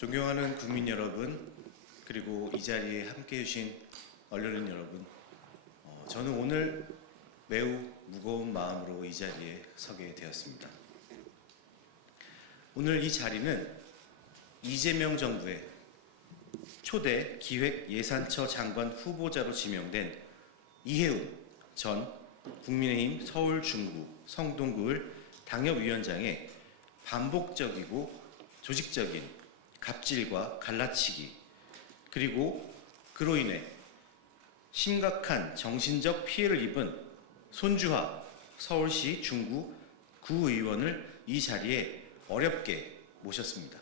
존경하는 국민 여러분, 그리고 이 자리에 함께해 주신 언론인 여러분, 저는 오늘 매우 무거운 마음으로 이 자리에 서게 되었습니다. 오늘 이 자리는 이재명 정부의 초대 기획예산처 장관 후보자로 지명된 이해운 전 국민의힘 서울 중구 성동구을 당협위원장의 반복적이고 조직적인 갑질과 갈라치기, 그리고 그로 인해 심각한 정신적 피해를 입은 손주하 서울시 중구 구의원을 이 자리에 어렵게 모셨습니다.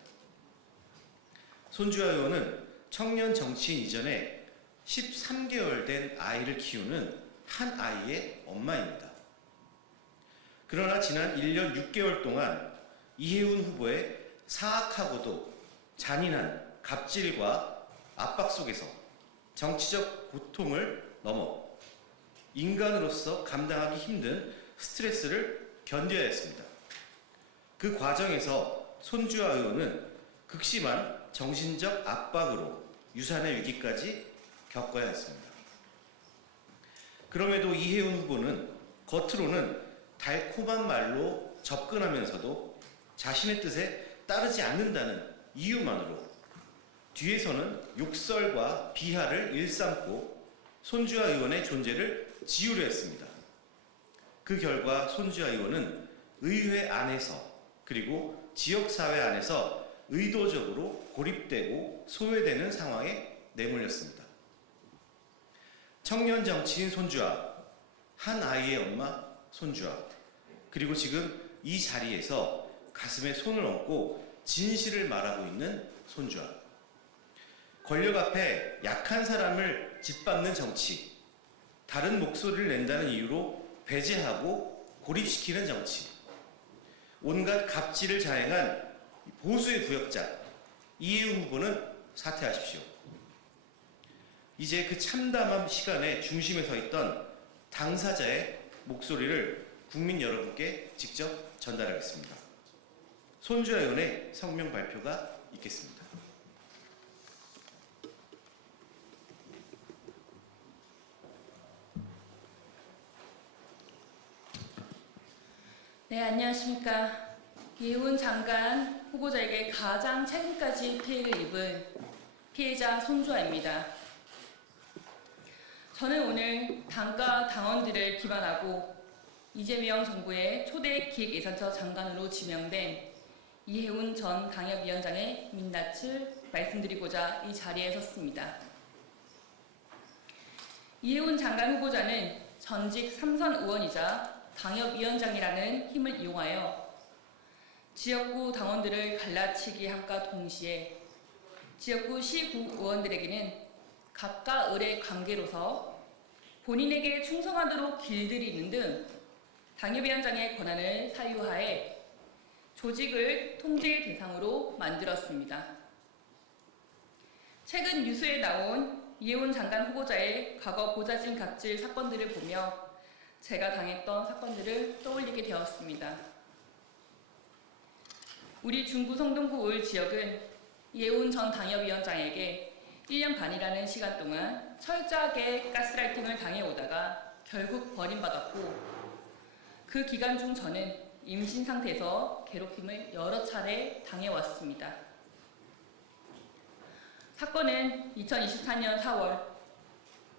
손주하 의원은 청년 정치인 이전에 13개월 된 아이를 키우는 한 아이의 엄마입니다. 그러나 지난 1년 6개월 동안 이해운 후보의 사악하고도 잔인한 갑질과 압박 속에서 정치적 고통을 넘어 인간으로서 감당하기 힘든 스트레스를 견뎌야 했습니다. 그 과정에서 손주하 의원은 극심한 정신적 압박으로 유산의 위기까지 겪어야 했습니다. 그럼에도 이해운 후보는 겉으로는 달콤한 말로 접근하면서도 자신의 뜻에 따르지 않는다는 이유만으로 뒤에서는 욕설과 비하를 일삼고 손주하 의원의 존재를 지우려 했습니다. 그 결과 손주하 의원은 의회 안에서 그리고 지역사회 안에서 의도적으로 고립되고 소외되는 상황에 내몰렸습니다. 청년 정치인 손주하, 한 아이의 엄마 손주하, 그리고 지금 이 자리에서 가슴에 손을 얹고 진실을 말하고 있는 손주하. 권력 앞에 약한 사람을 짓밟는 정치, 다른 목소리를 낸다는 이유로 배제하고 고립시키는 정치, 온갖 갑질을 자행한 보수의 구역자 이해운 후보는 사퇴하십시오. 이제 그 참담한 시간의 중심에 서 있던 당사자의 목소리를 국민 여러분께 직접 전달하겠습니다. 손주하 의원의 성명 발표가 있겠습니다. 네, 안녕하십니까. 이해운 장관 후보자에게 가장 최근까지 피해를 입은 피해자 손주하입니다. 저는 오늘 당과 당원들을 기반하고 이재명 정부의 초대 기획예산처 장관으로 지명된 이해운 전 당협위원장의 민낯을 말씀드리고자 이 자리에 섰습니다. 이해운 장관 후보자는 전직 삼선 의원이자 당협위원장이라는 힘을 이용하여 지역구 당원들을 갈라치기 함과 동시에 지역구 시구 의원들에게는 갑과 을의 관계로서 본인에게 충성하도록 길들이는 등 당협위원장의 권한을 사유하에 조직을 통제 대상으로 만들었습니다. 최근 뉴스에 나온 이해운 장관 후보자의 과거 보좌진 갑질 사건들을 보며 제가 당했던 사건들을 떠올리게 되었습니다. 우리 중구 성동구 을 지역은 이해운 전 당협위원장에게 1년 반이라는 시간 동안 철저하게 가스라이팅을 당해오다가 결국 버림받았고, 그 기간 중 저는 임신 상태에서 괴롭힘을 여러 차례 당해왔습니다. 사건은 2024년 4월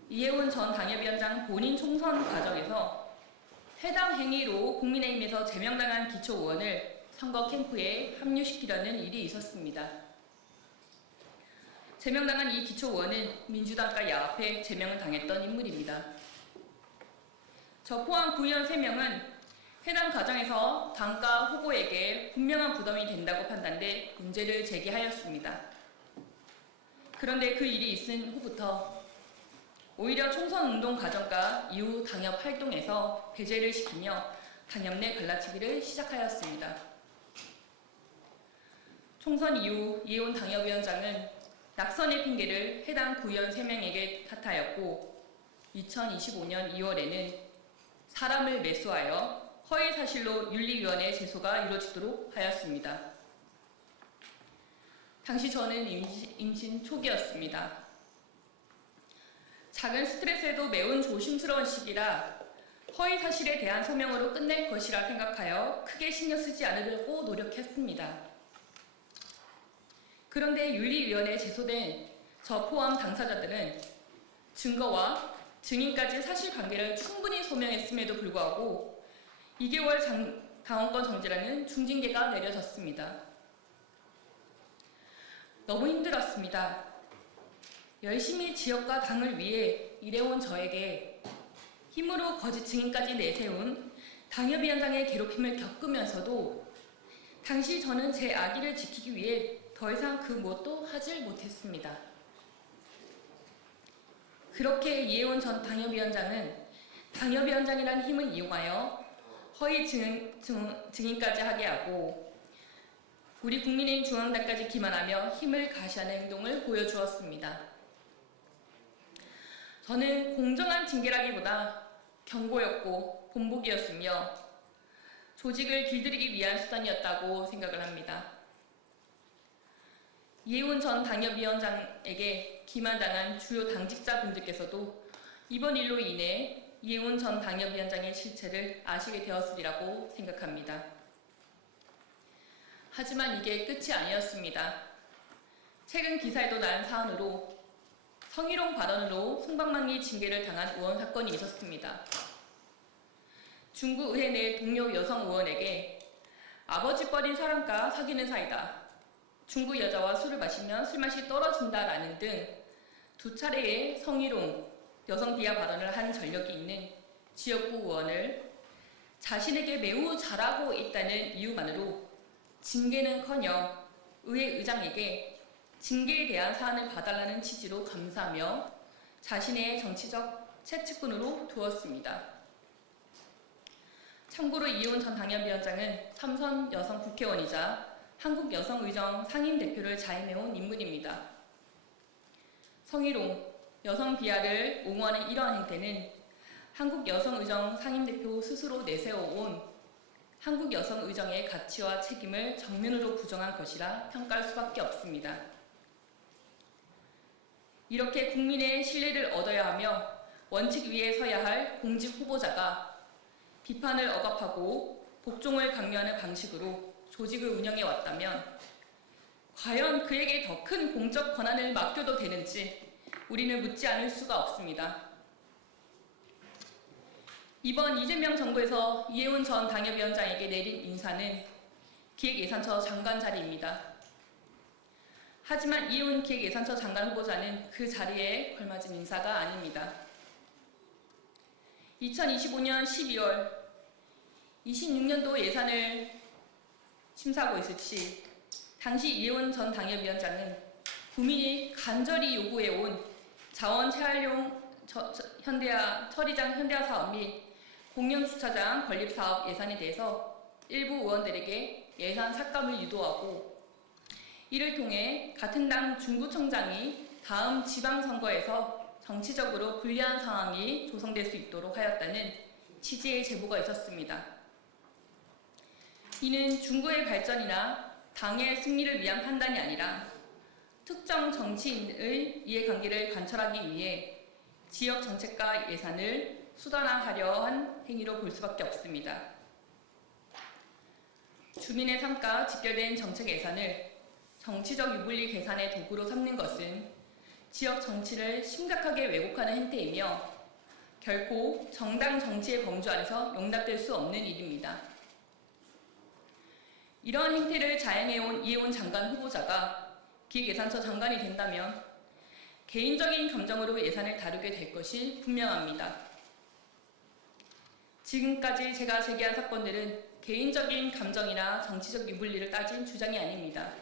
이해운 전 당협위원장 본인 총선 과정에서 해당 행위로 국민의힘에서 제명당한 기초의원을 선거 캠프에 합류시키려는 일이 있었습니다. 제명당한 이 기초의원은 민주당과 야합해 제명을 당했던 인물입니다. 저 포함 구의원 3명은 해당 과정에서 당과 후보에게 분명한 부담이 된다고 판단돼 문제를 제기하였습니다. 그런데 그 일이 있은 후부터 오히려 총선 운동 과정과 이후 당협 활동에서 배제를 시키며 당협 내 갈라치기를 시작하였습니다. 총선 이후 이해운 당협위원장은 낙선의 핑계를 해당 구의원 3명에게 탓하였고, 2025년 2월에는 사람을 매수하여 허위 사실로 윤리위원회 제소가 이루어지도록 하였습니다. 당시 저는 임신 초기였습니다. 작은 스트레스에도 매우 조심스러운 시기라 허위 사실에 대한 소명으로 끝낼 것이라 생각하여 크게 신경 쓰지 않으려고 노력했습니다. 그런데 윤리위원회에 제소된 저 포함 당사자들은 증거와 증인까지 사실관계를 충분히 소명했음에도 불구하고 2개월 당원권 정지라는 중징계가 내려졌습니다. 너무 힘들었습니다. 열심히 지역과 당을 위해 일해온 저에게 힘으로 거짓 증인까지 내세운 당협위원장의 괴롭힘을 겪으면서도 당시 저는 제 아기를 지키기 위해 더 이상 그 무엇도 하질 못했습니다. 그렇게 이해원 전 당협위원장은 당협위원장이라는 힘을 이용하여 허위 증인까지 하게 하고 우리 국민의힘 중앙당까지 기만하며 힘을 가시하는 행동을 보여주었습니다. 저는 공정한 징계라기보다 경고였고 본보기였으며 조직을 길들이기 위한 수단이었다고 생각을 합니다. 이해훈 전 당협위원장에게 기만당한 주요 당직자분들께서도 이번 일로 인해 이해훈 전 당협위원장의 실체를 아시게 되었으리라고 생각합니다. 하지만 이게 끝이 아니었습니다. 최근 기사에도 나온 사안으로 성희롱 발언으로 솜방망이 징계를 당한 의원 사건이 있었습니다. 중구 의회 내 동료 여성 의원에게 아버지 뻘인 사람과 사귀는 사이다. 중구 여자와 술을 마시면 술맛이 떨어진다라는 등 두 차례의 성희롱, 여성 비하 발언을 한 전력이 있는 지역구 의원을 자신에게 매우 잘하고 있다는 이유만으로 징계는커녕 의회 의장에게 징계에 대한 사안을 봐달라는 취지로 감사하며 자신의 정치적 채찍꾼으로 두었습니다. 참고로 이해훈 전 당협위원장은 삼선 여성 국회의원이자 한국여성의정 상임대표를 자임해온 인물입니다. 성희롱, 여성 비하를 옹호하는 이러한 행태는 한국여성의정 상임대표 스스로 내세워온 한국여성의정의 가치와 책임을 정면으로 부정한 것이라 평가할 수밖에 없습니다. 이렇게 국민의 신뢰를 얻어야 하며 원칙 위에 서야 할 공직 후보자가 비판을 억압하고 복종을 강요하는 방식으로 조직을 운영해 왔다면 과연 그에게 더 큰 공적 권한을 맡겨도 되는지 우리는 묻지 않을 수가 없습니다. 이번 이재명 정부에서 이해훈 전 당협위원장에게 내린 인사는 기획예산처 장관 자리입니다. 하지만 이해훈 기획예산처 장관 후보자는 그 자리에 걸맞은 인사가 아닙니다. 2025년 12월 26년도 예산을 심사하고 있을 시 당시 이해훈 전 당협위원장은 국민이 간절히 요구해온 자원 재활용 현대화 처리장 현대화 사업 및 공영주차장 건립 사업 예산에 대해서 일부 의원들에게 예산 삭감을 유도하고 이를 통해 같은 당 중구청장이 다음 지방선거에서 정치적으로 불리한 상황이 조성될 수 있도록 하였다는 취지의 제보가 있었습니다. 이는 중구의 발전이나 당의 승리를 위한 판단이 아니라 특정 정치인의 이해관계를 관철하기 위해 지역 정책과 예산을 수단화하려 한 행위로 볼 수밖에 없습니다. 주민의 삶과 직결된 정책 예산을 정치적 유불리 계산의 도구로 삼는 것은 지역 정치를 심각하게 왜곡하는 행태이며 결코 정당 정치의 범주 안에서 용납될 수 없는 일입니다. 이러한 행태를 자행해온 이해훈 장관 후보자가 기획예산처 장관이 된다면 개인적인 감정으로 예산을 다루게 될 것이 분명합니다. 지금까지 제가 제기한 사건들은 개인적인 감정이나 정치적 유불리를 따진 주장이 아닙니다.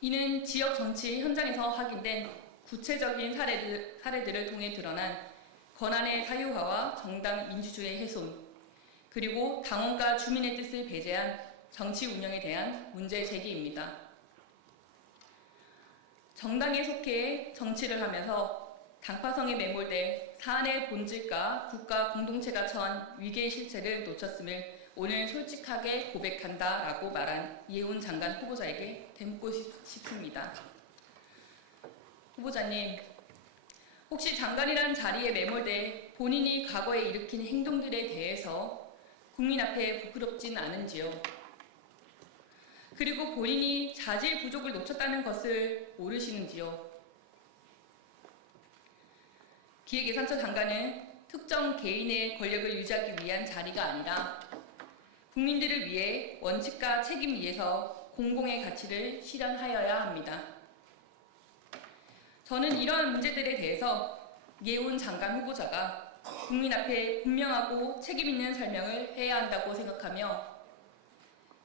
이는 지역 정치 현장에서 확인된 구체적인 사례들을 통해 드러난 권한의 사유화와 정당 민주주의의 훼손, 그리고 당원과 주민의 뜻을 배제한 정치 운영에 대한 문제 제기입니다. 정당에 속해 정치를 하면서 당파성에 매몰돼 사안의 본질과 국가 공동체가 처한 위기의 실체를 놓쳤음을 오늘 솔직하게 고백한다라고 말한 이해운 장관 후보자에게 되묻고 싶습니다. 후보자님, 혹시 장관이라는 자리에 매몰돼 본인이 과거에 일으킨 행동들에 대해서 국민 앞에 부끄럽진 않은지요? 그리고 본인이 자질 부족을 놓쳤다는 것을 모르시는지요? 기획예산처 장관은 특정 개인의 권력을 유지하기 위한 자리가 아니라 국민들을 위해 원칙과 책임 위에서 공공의 가치를 실현하여야 합니다. 저는 이러한 문제들에 대해서 이해운 장관 후보자가 국민 앞에 분명하고 책임 있는 설명을 해야 한다고 생각하며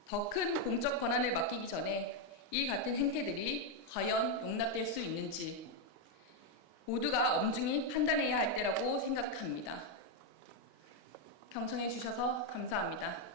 더 큰 공적 권한을 맡기기 전에 이 같은 행태들이 과연 용납될 수 있는지 모두가 엄중히 판단해야 할 때라고 생각합니다. 경청해 주셔서 감사합니다.